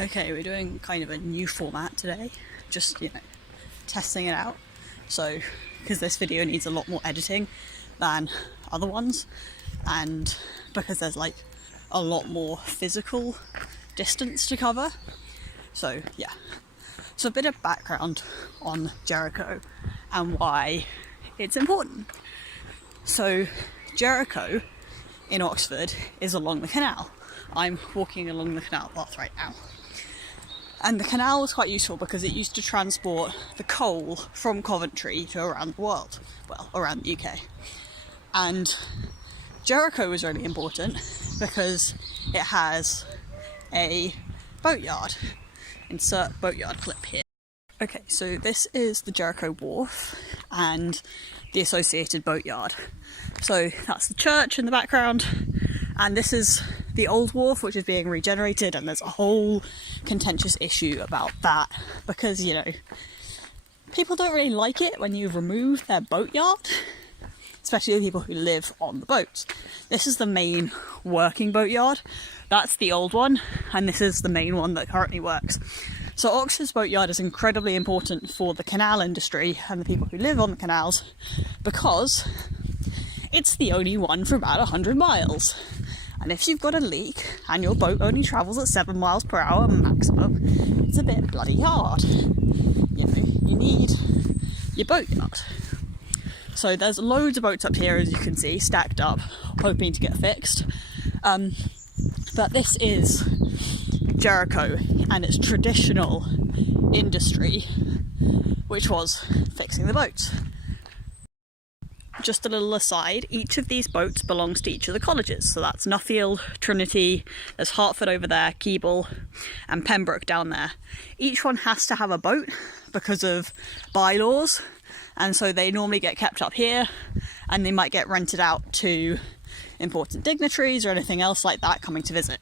Okay, we're doing kind of a new format today, just, testing it out. So, because this video needs a lot more editing than other ones, and because there's like a lot more physical distance to cover. So, yeah. So, a bit of background on Jericho and why it's important. So, Jericho in Oxford is along the canal. I'm walking along the canal path right now. And the canal was quite useful because it used to transport the coal from Coventry to around the world, well, around the UK. And Jericho was really important because it has a boatyard. Insert boatyard clip here. Okay, so this is the Jericho Wharf and the associated boatyard. So that's the church in the background, and this is the old wharf, which is being regenerated, and there's a whole contentious issue about that because, people don't really like it when you remove their boatyard, especially the people who live on the boats. This is the main working boatyard, that's the old one, and this is the main one that currently works. So Oxford's boatyard is incredibly important for the canal industry and the people who live on the canals because it's the only one for about 100 miles. And if you've got a leak and your boat only travels at 7 miles per hour maximum, it's a bit bloody hard. You need your boatyard. So there's loads of boats up here, as you can see, stacked up, hoping to get fixed. But this is Jericho and its traditional industry, which was fixing the boats. Just a little aside, each of these boats belongs to each of the colleges. So that's Nuffield, Trinity, there's Hertford over there, Keble, and Pembroke down there. Each one has to have a boat because of bylaws, and so they normally get kept up here, and they might get rented out to important dignitaries or anything else like that coming to visit.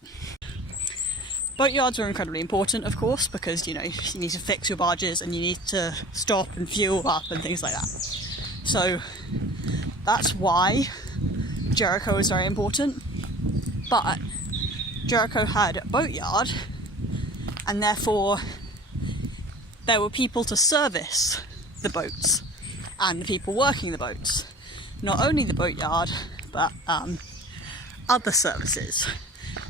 Boatyards are incredibly important, of course, because, you need to fix your barges and you need to stop and fuel up and things like that. So that's why Jericho is very important. But Jericho had a boatyard, and therefore there were people to service the boats and the people working the boats. Not only the boatyard, but other services,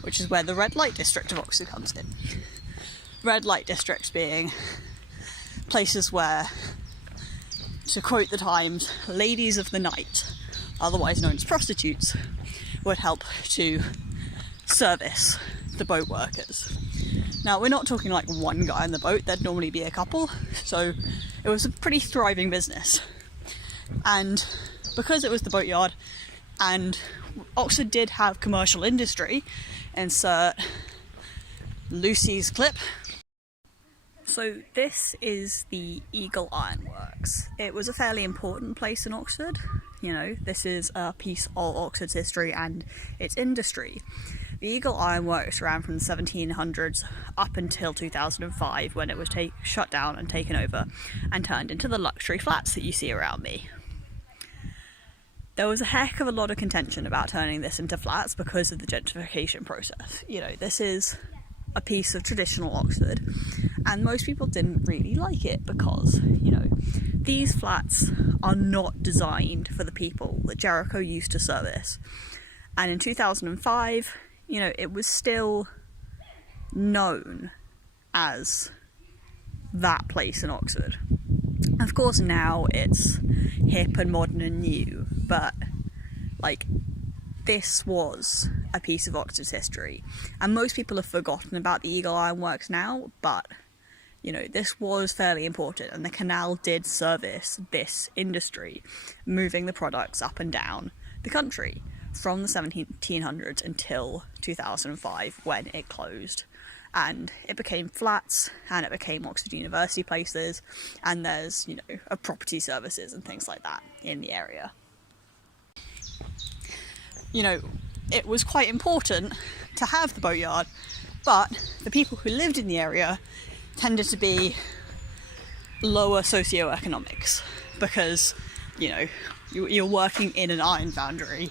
which is where the red light district of Oxford comes in. Red light districts being places where, to quote the Times, ladies of the night, otherwise known as prostitutes, would help to service the boat workers. Now, we're not talking like one guy on the boat, there'd normally be a couple, so it was a pretty thriving business. And because it was the boatyard, and Oxford did have commercial industry, insert Lucy's clip. So this is the Eagle Iron Works. It was a fairly important place in Oxford. This is a piece of Oxford's history and its industry. The Eagle Iron Works ran from the 1700s up until 2005, when it was shut down and taken over and turned into the luxury flats that you see around me. There was a heck of a lot of contention about turning this into flats because of the gentrification process. This is a piece of traditional Oxford, and most people didn't really like it because, these flats are not designed for the people that Jericho used to service. And in 2005, it was still known as that place in Oxford. Of course, now it's hip and modern and new, but this was a piece of Oxford's history, and most people have forgotten about the Eagle Iron Works now, but this was fairly important, and the canal did service this industry, moving the products up and down the country from the 1700s until 2005, when it closed. And it became flats, and it became Oxford University places, and there's, a property services and things like that in the area. It was quite important to have the boatyard, but the people who lived in the area tended to be lower socioeconomics because, you're working in an iron foundry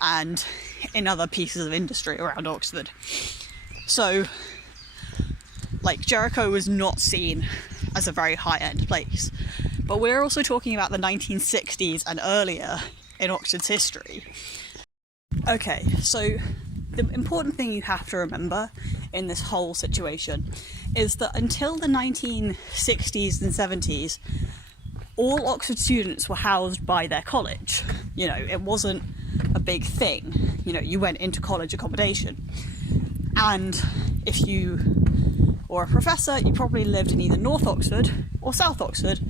and in other pieces of industry around Oxford. So Like, Jericho was not seen as a very high-end place. But we're also talking about the 1960s and earlier in Oxford's history. Okay, so the important thing you have to remember in this whole situation is that until the 1960s and 70s, all Oxford students were housed by their college. You know, it wasn't a big thing. You know, you went into college accommodation. And if you were a professor, you probably lived in either North Oxford or South Oxford,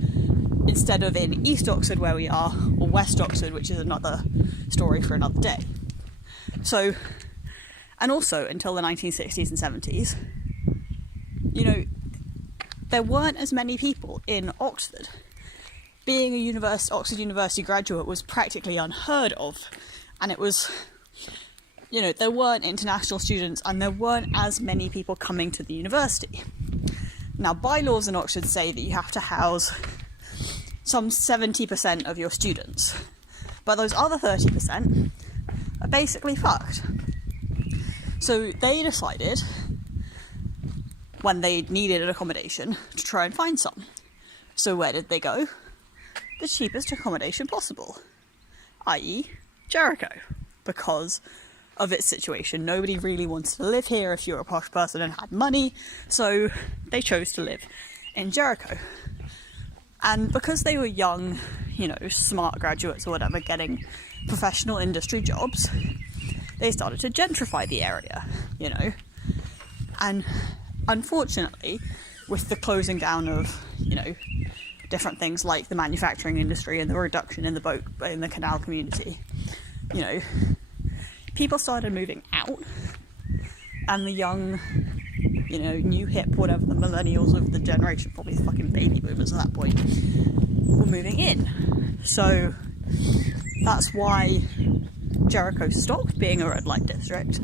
instead of in East Oxford where we are, or West Oxford, which is another story for another day. So, and also until the 1960s and 70s, you know, there weren't as many people in Oxford. Being a Oxford University graduate was practically unheard of, and it was, you know, there weren't international students and there weren't as many people coming to the university. Now, bylaws in Oxford say that you have to house some 70% of your students, but those other 30% are basically fucked. So they decided, when they needed an accommodation, to try and find some. So where did they go? The cheapest accommodation possible, i.e. Jericho, because of its situation. Nobody really wanted to live here if you were a posh person and had money, so they chose to live in Jericho. And because they were young, you know, smart graduates or whatever, getting professional industry jobs, they started to gentrify the area, you know. And unfortunately, with the closing down of, you know, different things like the manufacturing industry and the reduction in the canal community, you know, people started moving out, and the young, you know, new hip, whatever, the millennials of the generation, probably the fucking baby boomers at that point, were moving in. So that's why Jericho stopped being a red light district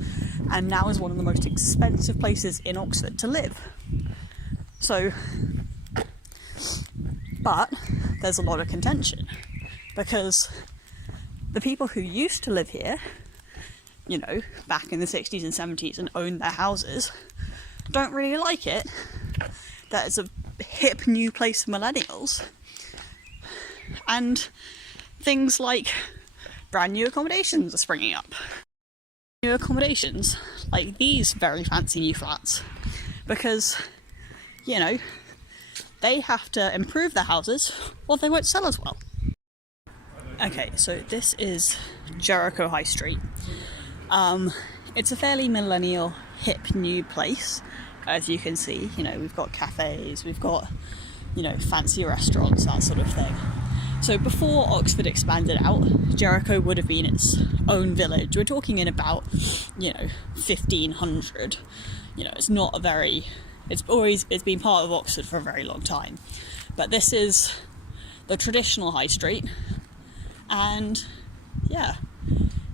and now is one of the most expensive places in Oxford to live. So, but there's a lot of contention, because the people who used to live here, you know, back in the 60s and 70s and owned their houses, don't really like it that it's a hip new place for millennials. And things like brand new accommodations are springing up. New accommodations like these very fancy new flats, because, you know, they have to improve their houses or they won't sell as well. Okay, so this is Jericho High Street. It's a fairly millennial, hip, new place. As you can see, you know, we've got cafes, we've got, you know, fancy restaurants, that sort of thing. So before Oxford expanded out, Jericho would have been its own village. We're talking in about, you know, 1500. You know, it's not a very... It's been part of Oxford for a very long time. But this is the traditional high street. And, yeah,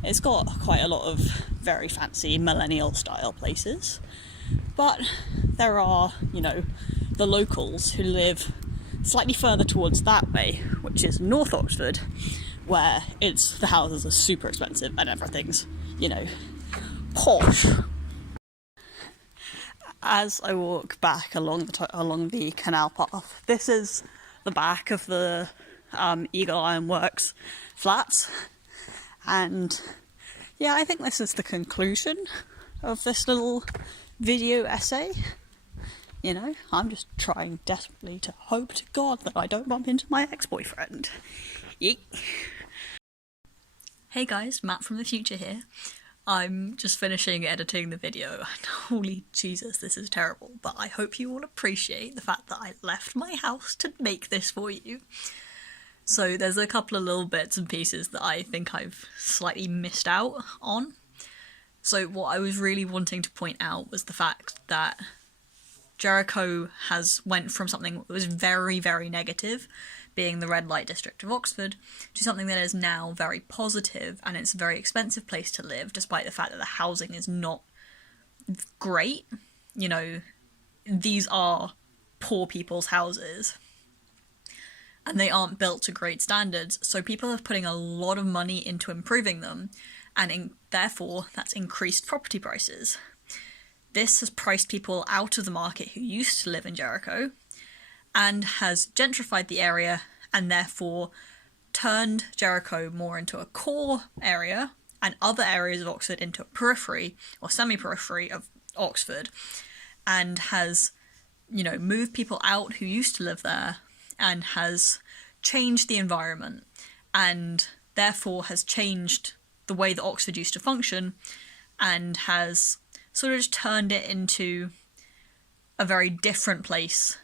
it's got quite a lot of very fancy millennial style places. But there are, you know, the locals who live slightly further towards that way, which is North Oxford, where the houses are super expensive and everything's, you know, posh. As I walk back along the canal path, this is the back of the Eagle Iron Works flats, and yeah, I think this is the conclusion of this little video essay. You know, I'm just trying desperately to hope to God that I don't bump into my ex-boyfriend. Yeet. Hey guys, Matt from the future here. I'm just finishing editing the video, and holy Jesus, this is terrible, but I hope you all appreciate the fact that I left my house to make this for you. So there's a couple of little bits and pieces that I think I've slightly missed out on. So what I was really wanting to point out was the fact that Jericho went from something that was very, very negative, being the red light district of Oxford, to something that is now very positive, and it's a very expensive place to live, despite the fact that the housing is not great. You know, these are poor people's houses, and they aren't built to great standards, so people are putting a lot of money into improving them, and therefore that's increased property prices. This has priced people out of the market who used to live in Jericho and has gentrified the area and therefore turned Jericho more into a core area and other areas of Oxford into a periphery or semi-periphery of Oxford, and has, moved people out who used to live there and has changed the environment and therefore has changed the way that Oxford used to function and has sort of just turned it into a very different place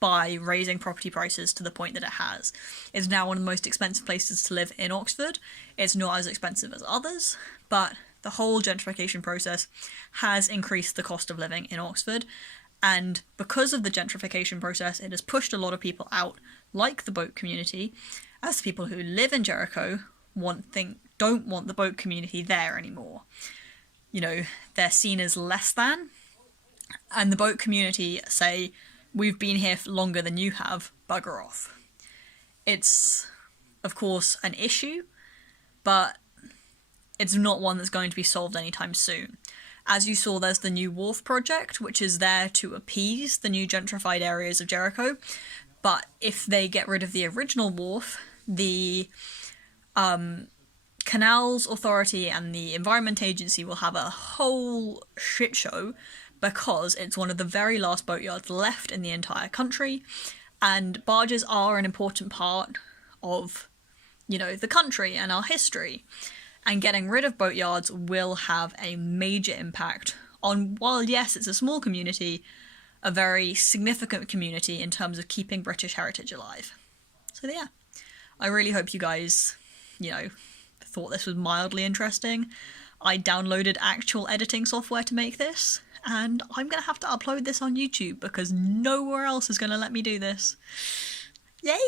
by raising property prices to the point that it has. It's now one of the most expensive places to live in Oxford. It's not as expensive as others, but the whole gentrification process has increased the cost of living in Oxford. And because of the gentrification process, it has pushed a lot of people out, like the boat community, as the people who live in Jericho don't want the boat community there anymore. They're seen as less than, and the boat community say, we've been here for longer than you have, bugger off. It's, of course, an issue, but it's not one that's going to be solved anytime soon. As you saw, there's the new wharf project, which is there to appease the new gentrified areas of Jericho. But if they get rid of the original wharf, the Canals Authority and the Environment Agency will have a whole shit show, because it's one of the very last boatyards left in the entire country, and barges are an important part of, the country and our history. And getting rid of boatyards will have a major impact on, while yes, it's a small community, a very significant community in terms of keeping British heritage alive. So yeah, I really hope you guys, thought this was mildly interesting. I downloaded actual editing software to make this, and I'm going to have to upload this on YouTube because nowhere else is going to let me do this. Yay!